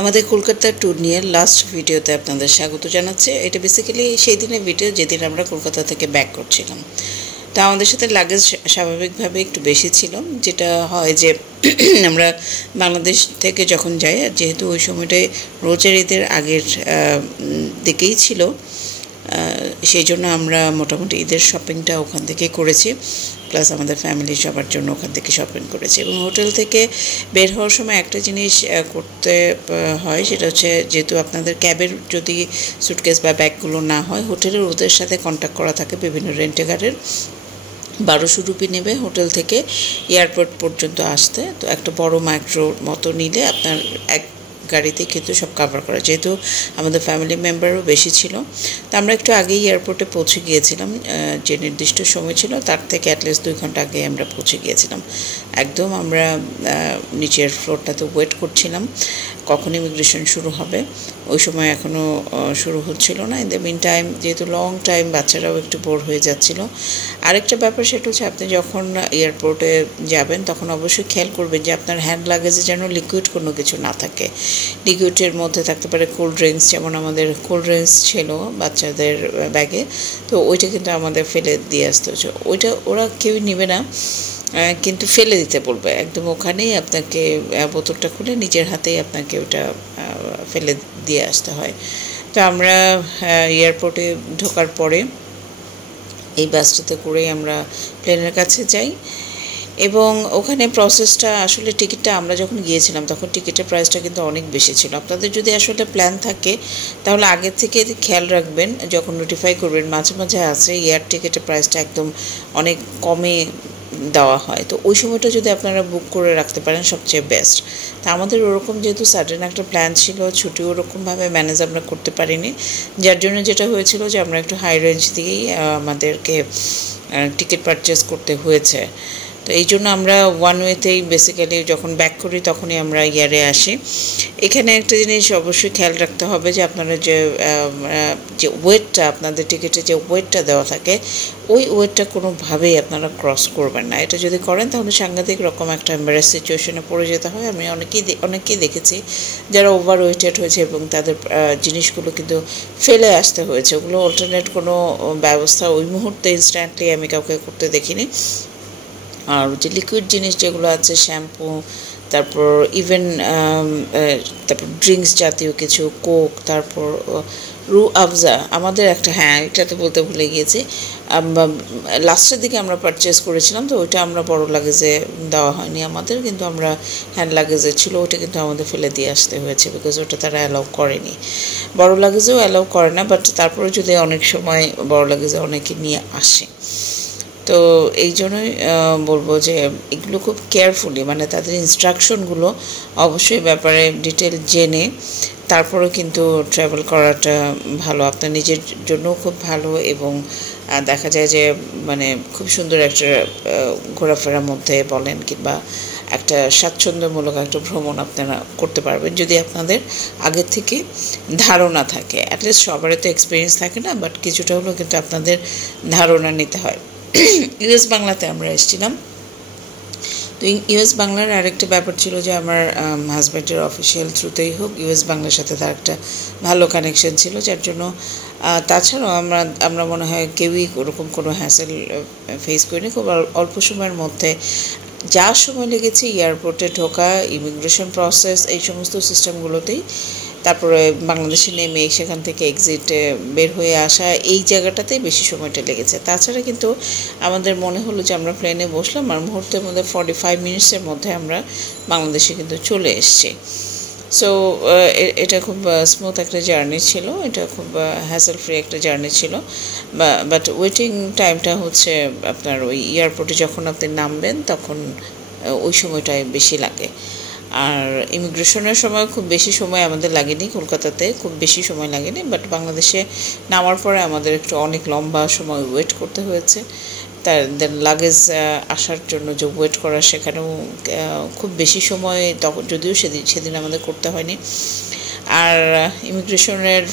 আমাদের কলকাতার ট্যুর নিয়ে লাস্ট ভিডিওতে আপনাদের স্বাগত জানাচ্ছে। এটা বেসিক্যালি সেই দিনের ভিডিও যেদিন আমরা কলকাতা থেকে ব্যাক করছিলাম। তো আমাদের সাথে লাগেজ স্বাভাবিকভাবে একটু বেশি ছিল, যেটা হয় যে আমরা বাংলাদেশ থেকে যখন যাই, যেহেতু ওই সময়টায় রোজার ঈদের আগের দিকেই ছিল, সেই জন্য আমরা মোটামুটি ঈদের শপিংটা ওখান থেকে করেছি, প্লাস আমাদের ফ্যামিলি সবার জন্য ওখান থেকে শপিং করেছি। এবং হোটেল থেকে বের হওয়ার সময় একটা জিনিস করতে হয়, সেটা হচ্ছে যেহেতু আপনাদের ক্যাবের যদি সুটকেস বা ব্যাগগুলো না হয়, হোটেলের ওদের সাথে কন্ট্যাক্ট করা থাকে বিভিন্ন রেন্টেকারের। 1200 রুপি নেবে হোটেল থেকে এয়ারপোর্ট পর্যন্ত আসতে। তো একটা বড় মাইক্রোর মতো নিলে আপনার এক গাড়িতে কিন্তু সব কাভার করা, যেহেতু আমাদের ফ্যামিলি মেম্বারও বেশি ছিল। তো আমরা একটু আগেই এয়ারপোর্টে পৌঁছে গিয়েছিলাম, যে নির্দিষ্ট সময় ছিল তার থেকে অ্যাটলিস্ট 2 ঘন্টা আগে আমরা পৌঁছে গিয়েছিলাম। একদম আমরা নিচের ফ্লোরটাতে ওয়েট করছিলাম কখন ইমিগ্রেশন শুরু হবে। ওই সময় এখনও শুরু হচ্ছিল না। ইন দ্য মিন টাইম, যেহেতু লং টাইম, বাচ্চারাও একটু বোর হয়ে যাচ্ছিল। আরেকটা ব্যাপার সেটা হচ্ছে, আপনি যখন এয়ারপোর্টে যাবেন তখন অবশ্যই খেয়াল করবেন যে আপনার হ্যান্ড লাগেজে যেন লিকুইড কোনো কিছু না থাকে। লিকুইডের মধ্যে থাকতে পারে কোল্ড ড্রিঙ্কস, যেমন আমাদের কোল্ড ড্রিঙ্কস ছিল বাচ্চাদের ব্যাগে, তো ওইটা কিন্তু আমাদের ফেলে দিয়ে আসতে হচ্ছে। ওইটা ওরা কেউই নেবে না, কিন্তু ফেলে দিতে বলবে একদম। ওখানেই আপনাকে বোতলটা খুলে নিজের হাতেই আপনাকে ওটা ফেলে দিয়ে আসতে হয়। তো আমরা এয়ারপোর্টে ঢোকার পরে এই বাসটাতে করেই আমরা প্লেনের কাছে যাই। এবং ওখানে প্রসেসটা আসলে, টিকিটটা আমরা যখন গিয়েছিলাম তখন টিকিটের প্রাইসটা কিন্তু অনেক বেশি ছিল। আপনাদের যদি আসলে প্ল্যান থাকে তাহলে আগের থেকে খেয়াল রাখবেন, যখন নোটিফাই করবেন মাঝে মাঝে আছে এয়ার টিকিটের প্রাইসটা একদম অনেক কমে দেওয়া হয়। তো ওই সময়টা যদি আপনারা বুক করে রাখতে পারেন সবচেয়ে বেস্ট। তা আমাদের ওরকম যেহেতু সাডেন একটা প্ল্যান ছিল, ছুটি ওরকমভাবে ম্যানেজ আমরা করতে পারিনি, যার জন্য যেটা হয়েছিল যে আমরা একটু হাই রেঞ্জ দিয়েই আমাদেরকে টিকিট পারচেস করতে হয়েছে। তো এই জন্য আমরা ওয়ান ওয়েতেই বেসিক্যালি যখন ব্যাক করি তখনই আমরা ইয়ারে আসি। এখানে একটা জিনিস অবশ্যই খেয়াল রাখতে হবে যে আপনারা যে ওয়েটটা, আপনাদের টিকিটে যে ওয়েটটা দেওয়া থাকে, ওই ওয়েটটা কোনোভাবেই আপনারা ক্রস করবেন না। এটা যদি করেন তাহলে সাংঘাতিক রকম একটা এম্বারেস সিচুয়েশনে পড়ে যেতে হয়। আমি অনেকেই দেখেছি যারা ওভার ওয়েটেড হয়েছে এবং তাদের জিনিসগুলো কিন্তু ফেলে আসতে হয়েছে। ওগুলো অল্টারনেট কোনো ব্যবস্থা ওই মুহূর্তে ইনস্ট্যান্টলি আমি কাউকে করতে দেখিনি। আর যে লিকুইড জিনিস যেগুলো আছে, শ্যাম্পু, তারপর ইভেন তারপর ড্রিঙ্কস জাতীয় কিছু, কোক, তারপর রু আফজা, আমাদের একটা, হ্যাঁ এটা তো বলতে ভুলে গিয়েছি, লাস্টের দিকে আমরা পারচেস করেছিলাম, তো ওইটা আমরা বড় লাগেজে দেওয়া হয়নি আমাদের, কিন্তু আমরা হ্যান্ড লাগেজে ছিল, ওটা কিন্তু আমাদের ফেলে দিয়ে আসতে হয়েছে, বিকজ ওটা তারা অ্যালাউ করেনি। বড় লাগেজেও অ্যালাউ করে না, বাট তারপরে যদি অনেক সময় বড় লাগেজে অনেকে নিয়ে আসে। তো এই জন্যই বলবো যে এগুলো খুব কেয়ারফুলি, মানে তাদের ইনস্ট্রাকশনগুলো অবশ্যই ব্যাপারে ডিটেল জেনে তারপরে কিন্তু ট্রাভেল করাটা ভালো, আপনার নিজের জন্যও খুব ভালো। এবং দেখা যায় যে মানে খুব সুন্দর একটা ঘোরাফেরার মধ্যে বলেন কিংবা একটা স্বাচ্ছন্দ্যমূলক একটা ভ্রমণ আপনারা করতে পারবেন, যদি আপনাদের আগের থেকে ধারণা থাকে। অ্যাটলিস্ট সবারই তো এক্সপিরিয়েন্স থাকে না, বাট কিছুটা হলেও কিন্তু আপনাদের ধারণা নিতে হয়। ইউএস বাংলাতে আমরা এসেছিলাম। তো ইউএস বাংলার আরেকটা ব্যাপার ছিল যে আমার হাজব্যান্ডের অফিসিয়াল থ্রুতেই হোক, ইউএস বাংলার সাথে তার একটা ভালো কানেকশন ছিল, যার জন্য তাছাড়াও আমরা মনে হয় কেউই ওরকম কোনো হ্যাসেল ফেস করিনি। খুব অল্প সময়ের মধ্যে যা সময় লেগেছে এয়ারপোর্টে ঢোকা, ইমিগ্রেশন প্রসেস, এই সমস্ত সিস্টেমগুলোতেই, তারপরে বাংলাদেশে নেমে সেখান থেকে এক্সিটে বের হয়ে আসা, এই জায়গাটাতেই বেশি সময়টা লেগেছে। তাছাড়া কিন্তু আমাদের মনে হলো যে আমরা প্লেনে বসলাম আর মুহূর্তের মধ্যে 45 মিনিটসের মধ্যে আমরা বাংলাদেশে কিন্তু চলে এসেছি। সো এটা খুব স্মুথ একটা জার্নি ছিল, এটা খুব হ্যাসেল ফ্রি একটা জার্নি ছিল। বাট ওয়েটিং টাইমটা হচ্ছে আপনার ওই এয়ারপোর্টে যখন আপনি নামবেন তখন ওই সময়টাই বেশি লাগে। আর ইমিগ্রেশনের সময় খুব বেশি সময় আমাদের লাগেনি, কলকাতাতে খুব বেশি সময় লাগেনি, বাট বাংলাদেশে নামার পরে আমাদের একটু অনেক লম্বা সময় ওয়েট করতে হয়েছে। তার দেন লাগেজ আসার জন্য যে ওয়েট করা, সেখানেও খুব বেশি সময়, তখন যদিও সেদিন আমাদের করতে হয়নি। আর ইমিগ্রেশনের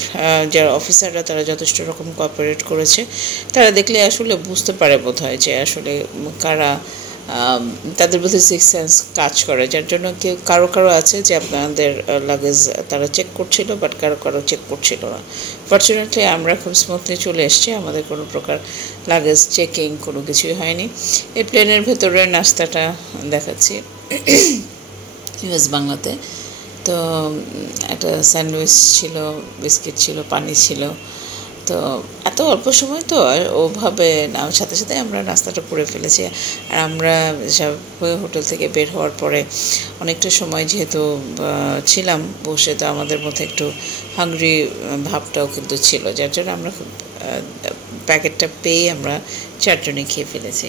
যারা অফিসাররা তারা যথেষ্ট রকম কোঅপারেট করেছে। তারা দেখলে আসলে বুঝতে পারে বোধ হয় যে আসলে কারা তাদের মধ্যে সিক্স সেন্স কাজ করে, যার জন্য কারো আছে যে আপনাদের লাগেজ তারা চেক করছিল, বাট কারো চেক করছিল না। ফর্চুনেটলি আমরা খুব স্মুথলি চলে এসেছি, আমাদের কোনো প্রকার লাগেজ চেকিং কোনো কিছুই হয়নি। এই প্লেনের ভেতরে নাস্তাটা দেখাচ্ছি ইউএস বাংলাতে। তো একটা স্যান্ডউইচ ছিল, বিস্কিট ছিল, পানি ছিল। তো এত অল্প সময় তো ওভাবে সাথে সাথে আমরা নাস্তাটা করে ফেলেছি। আর আমরা হোটেল থেকে বের হওয়ার পরে অনেকটা সময় যেহেতু ছিলাম বসে, তো আমাদের মধ্যে একটু হাংরি ভাবটাও কিন্তু ছিল, যার জন্য আমরা খুব প্যাকেটটা পেয়ে আমরা 4 জনে খেয়ে ফেলেছি।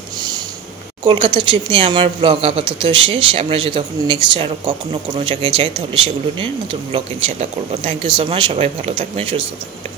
কলকাতা ট্রিপ নিয়ে আমার ব্লগ আপাতত শেষ। আমরা যদি তখন নেক্সট আরও কখনো কোনো জায়গায় যাই তাহলে সেগুলো নিয়ে নতুন ব্লগ ইনশাল্লাহ করবো। Thank you so much. সবাই ভালো থাকবেন, সুস্থ থাকবেন।